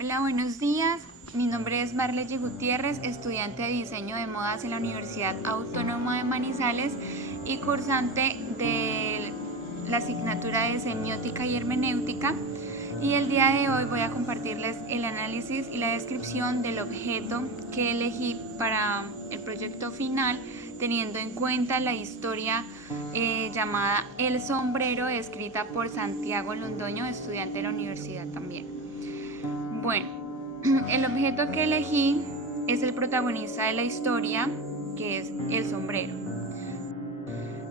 Hola, buenos días. Mi nombre es Marley Gutiérrez, estudiante de diseño de modas en la Universidad Autónoma de Manizales y cursante de la asignatura de semiótica y hermenéutica. Y el día de hoy voy a compartirles el análisis y la descripción del objeto que elegí para el proyecto final, teniendo en cuenta la historia llamada El Sombrero, escrita por Santiago Londoño, estudiante de la universidad también. Bueno, el objeto que elegí es el protagonista de la historia, que es el sombrero.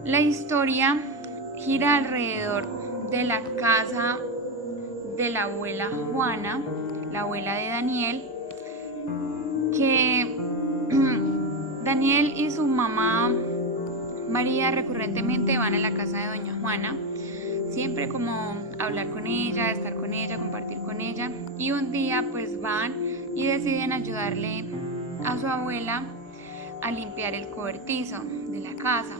La historia gira alrededor de la casa de la abuela Juana, la abuela de Daniel, que Daniel y su mamá María recurrentemente van a la casa de doña Juana, siempre como hablar con ella, estar con ella, compartir con ella, y un día pues van y deciden ayudarle a su abuela a limpiar el cobertizo de la casa.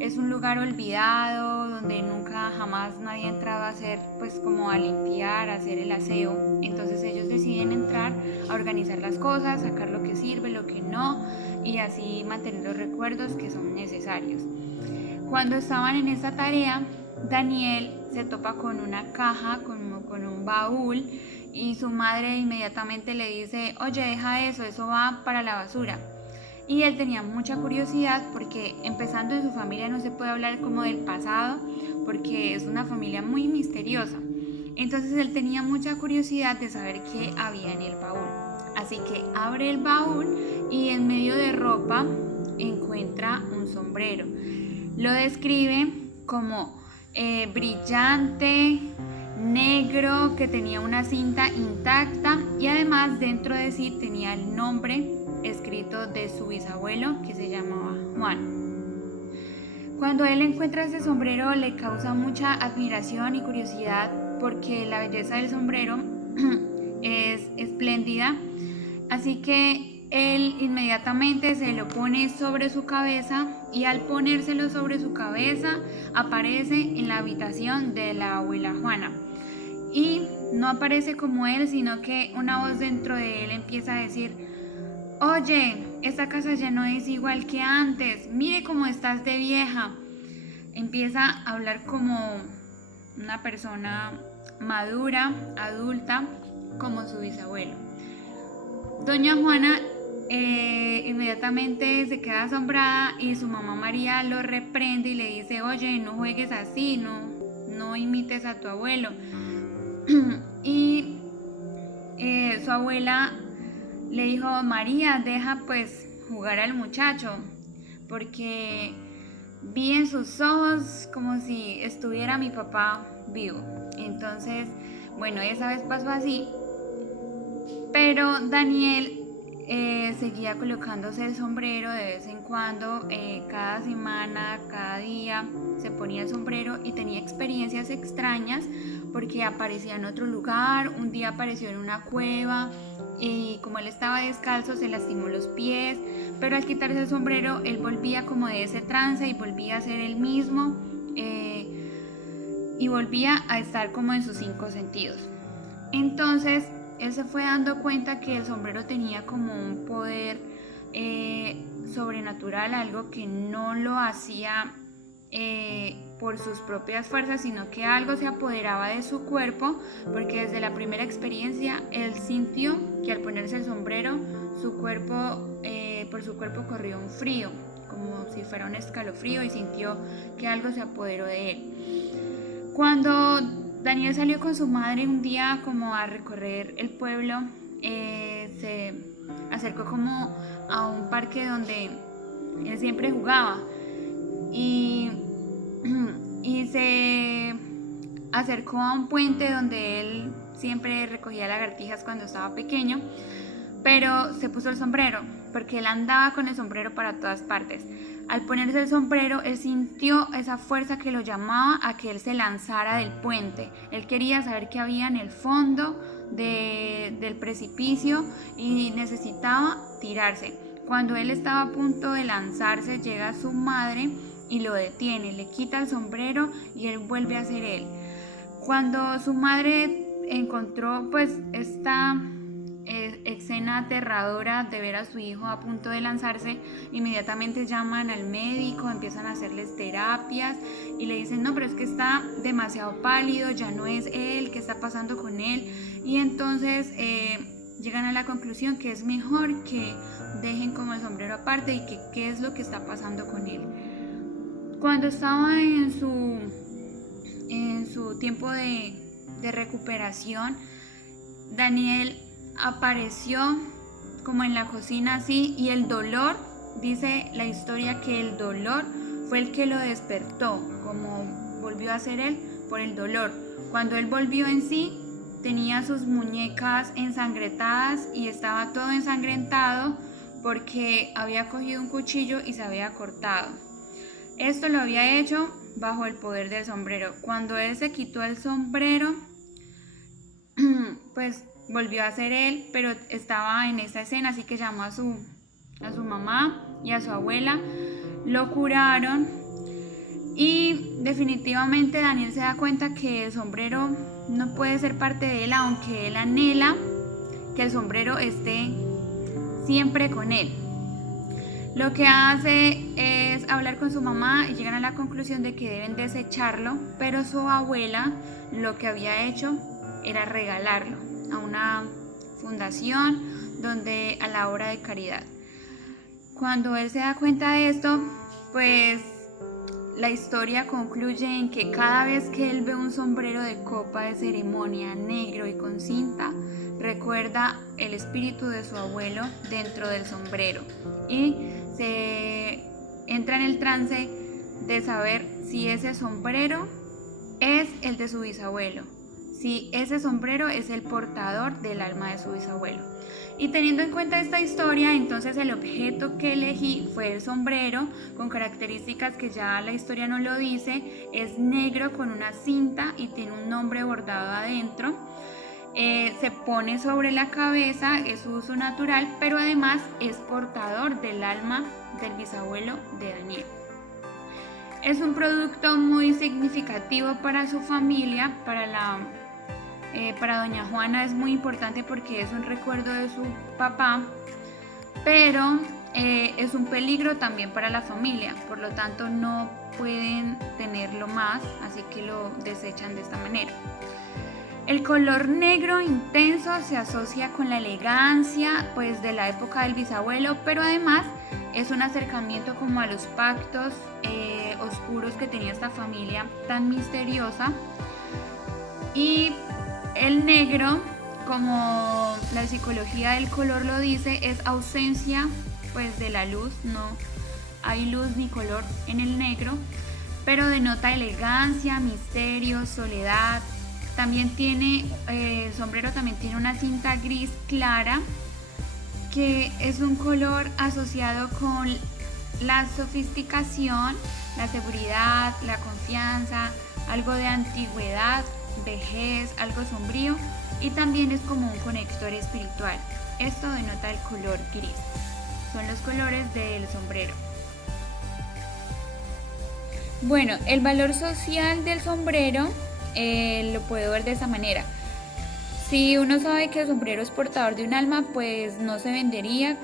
Es un lugar olvidado donde nunca jamás nadie entraba a hacer, pues como a limpiar, a hacer el aseo. Entonces ellos deciden entrar a organizar las cosas, sacar lo que sirve, lo que no, y así mantener los recuerdos que son necesarios. Cuando estaban en esta tarea, Daniel se topa con una caja, con un baúl, y su madre inmediatamente le dice: oye, deja eso va para la basura. Y él tenía mucha curiosidad porque, empezando, en su familia no se puede hablar como del pasado porque es una familia muy misteriosa. Entonces él tenía mucha curiosidad de saber qué había en el baúl. Así que abre el baúl y en medio de ropa encuentra un sombrero. Lo describe como brillante, negro, que tenía una cinta intacta, y además dentro de sí tenía el nombre escrito de su bisabuelo, que se llamaba Juan. Cuando él encuentra este sombrero le causa mucha admiración y curiosidad porque la belleza del sombrero es espléndida, así que él inmediatamente se lo pone sobre su cabeza, y al ponérselo sobre su cabeza aparece en la habitación de la abuela Juana. Y no aparece como él, sino que una voz dentro de él empieza a decir: oye, esta casa ya no es igual que antes, mire cómo estás de vieja. Empieza a hablar como una persona madura, adulta, como su bisabuelo. Doña Juana inmediatamente se queda asombrada y su mamá María lo reprende y le dice: oye, no juegues así, no imites a tu abuelo. Y su abuela le dijo: María, deja pues jugar al muchacho, porque vi en sus ojos como si estuviera mi papá vivo. Entonces, bueno, esa vez pasó así, pero Daniel seguía colocándose el sombrero de vez en cuando, cada semana, cada día se ponía el sombrero y tenía experiencias extrañas porque aparecía en otro lugar. Un día apareció en una cueva y como él estaba descalzo se lastimó los pies, pero al quitarse el sombrero él volvía como de ese trance y volvía a ser el mismo, y volvía a estar como en sus 5 sentidos. Entonces él se fue dando cuenta que el sombrero tenía como un poder sobrenatural, algo que no lo hacía por sus propias fuerzas, sino que algo se apoderaba de su cuerpo, porque desde la primera experiencia él sintió que al ponerse el sombrero por su cuerpo corrió un frío, como si fuera un escalofrío, y sintió que algo se apoderó de él. Cuando Daniel salió con su madre un día como a recorrer el pueblo, se acercó como a un parque donde él siempre jugaba y se acercó a un puente donde él siempre recogía lagartijas cuando estaba pequeño, pero se puso el sombrero porque él andaba con el sombrero para todas partes. Al ponerse el sombrero, él sintió esa fuerza que lo llamaba a que él se lanzara del puente. Él quería saber qué había en el fondo del precipicio y necesitaba tirarse. Cuando él estaba a punto de lanzarse, llega su madre y lo detiene, le quita el sombrero y él vuelve a ser él. Cuando su madre encontró pues esta escena aterradora de ver a su hijo a punto de lanzarse, inmediatamente llaman al médico, empiezan a hacerles terapias y le dicen no, pero es que está demasiado pálido, ya no es él, ¿qué está pasando con él? Y entonces llegan a la conclusión que es mejor que dejen como el sombrero aparte y que qué es lo que está pasando con él. Cuando estaba en su tiempo de recuperación, Daniel apareció como en la cocina así, y el dolor, dice la historia que el dolor fue el que lo despertó, como volvió a ser él por el dolor. Cuando él volvió en sí, tenía sus muñecas ensangrentadas y estaba todo ensangrentado porque había cogido un cuchillo y se había cortado. Esto lo había hecho bajo el poder del sombrero. Cuando él se quitó el sombrero, pues volvió a ser él, pero estaba en esa escena, así que llamó a su mamá y a su abuela, lo curaron y definitivamente Daniel se da cuenta que el sombrero no puede ser parte de él, aunque él anhela que el sombrero esté siempre con él. Lo que hace es hablar con su mamá y llegan a la conclusión de que deben desecharlo, pero su abuela lo que había hecho era regalarlo a una fundación donde a la obra de caridad. Cuando él se da cuenta de esto, pues la historia concluye en que cada vez que él ve un sombrero de copa de ceremonia negro y con cinta, recuerda el espíritu de su abuelo dentro del sombrero y se entra en el trance de saber si ese sombrero es el de su bisabuelo, si ese sombrero es el portador del alma de su bisabuelo. Y teniendo en cuenta esta historia, entonces el objeto que elegí fue el sombrero, con características que ya la historia no lo dice. Es negro con una cinta y tiene un nombre bordado adentro. Se pone sobre la cabeza, es su uso natural, pero además es portador del alma del bisabuelo de Daniel. Es un producto muy significativo para su familia, para doña Juana es muy importante porque es un recuerdo de su papá, pero es un peligro también para la familia, por lo tanto no pueden tenerlo más, así que lo desechan de esta manera. El color negro intenso se asocia con la elegancia pues de la época del bisabuelo, pero además es un acercamiento como a los pactos oscuros que tenía esta familia tan misteriosa. Y el negro, como la psicología del color lo dice, es ausencia pues de la luz, no hay luz ni color en el negro, pero denota elegancia, misterio, soledad. También tiene, el sombrero también tiene una cinta gris clara, que es un color asociado con la sofisticación, la seguridad, la confianza, algo de antigüedad, vejez, algo sombrío, y también es como un conector espiritual. Esto denota el color gris. Son los colores del sombrero. Bueno, el valor social del sombrero lo puedo ver de esa manera. Si uno sabe que el sombrero es portador de un alma, pues no se vendería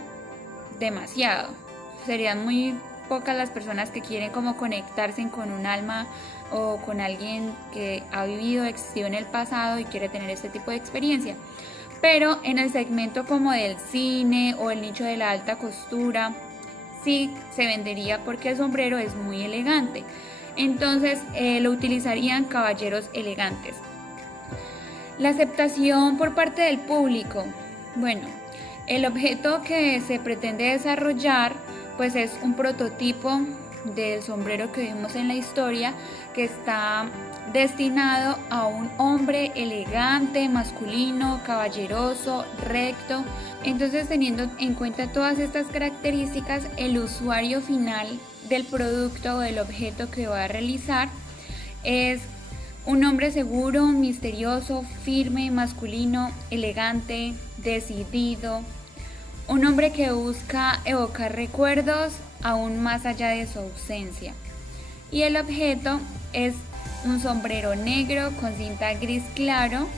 demasiado. Serían muy pocas las personas que quieren como conectarse con un alma o con alguien que ha vivido, existido en el pasado y quiere tener este tipo de experiencia. Pero en el segmento como del cine o el nicho de la alta costura, sí se vendería porque el sombrero es muy elegante. Entonces lo utilizarían caballeros elegantes. La aceptación por parte del público. Bueno, el objeto que se pretende desarrollar pues es un prototipo del sombrero que vimos en la historia, que está destinado a un hombre elegante, masculino, caballeroso, recto. Entonces, teniendo en cuenta todas estas características, el usuario final del producto o del objeto que va a realizar es un hombre seguro, misterioso, firme, masculino, elegante, decidido. Un hombre que busca evocar recuerdos aún más allá de su ausencia. Y el objeto es un sombrero negro con cinta gris claro,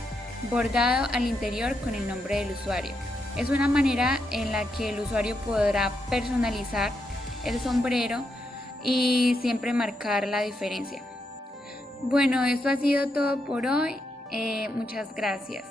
bordado al interior con el nombre del usuario. Es una manera en la que el usuario podrá personalizar el sombrero y siempre marcar la diferencia. Bueno, esto ha sido todo por hoy. Muchas gracias.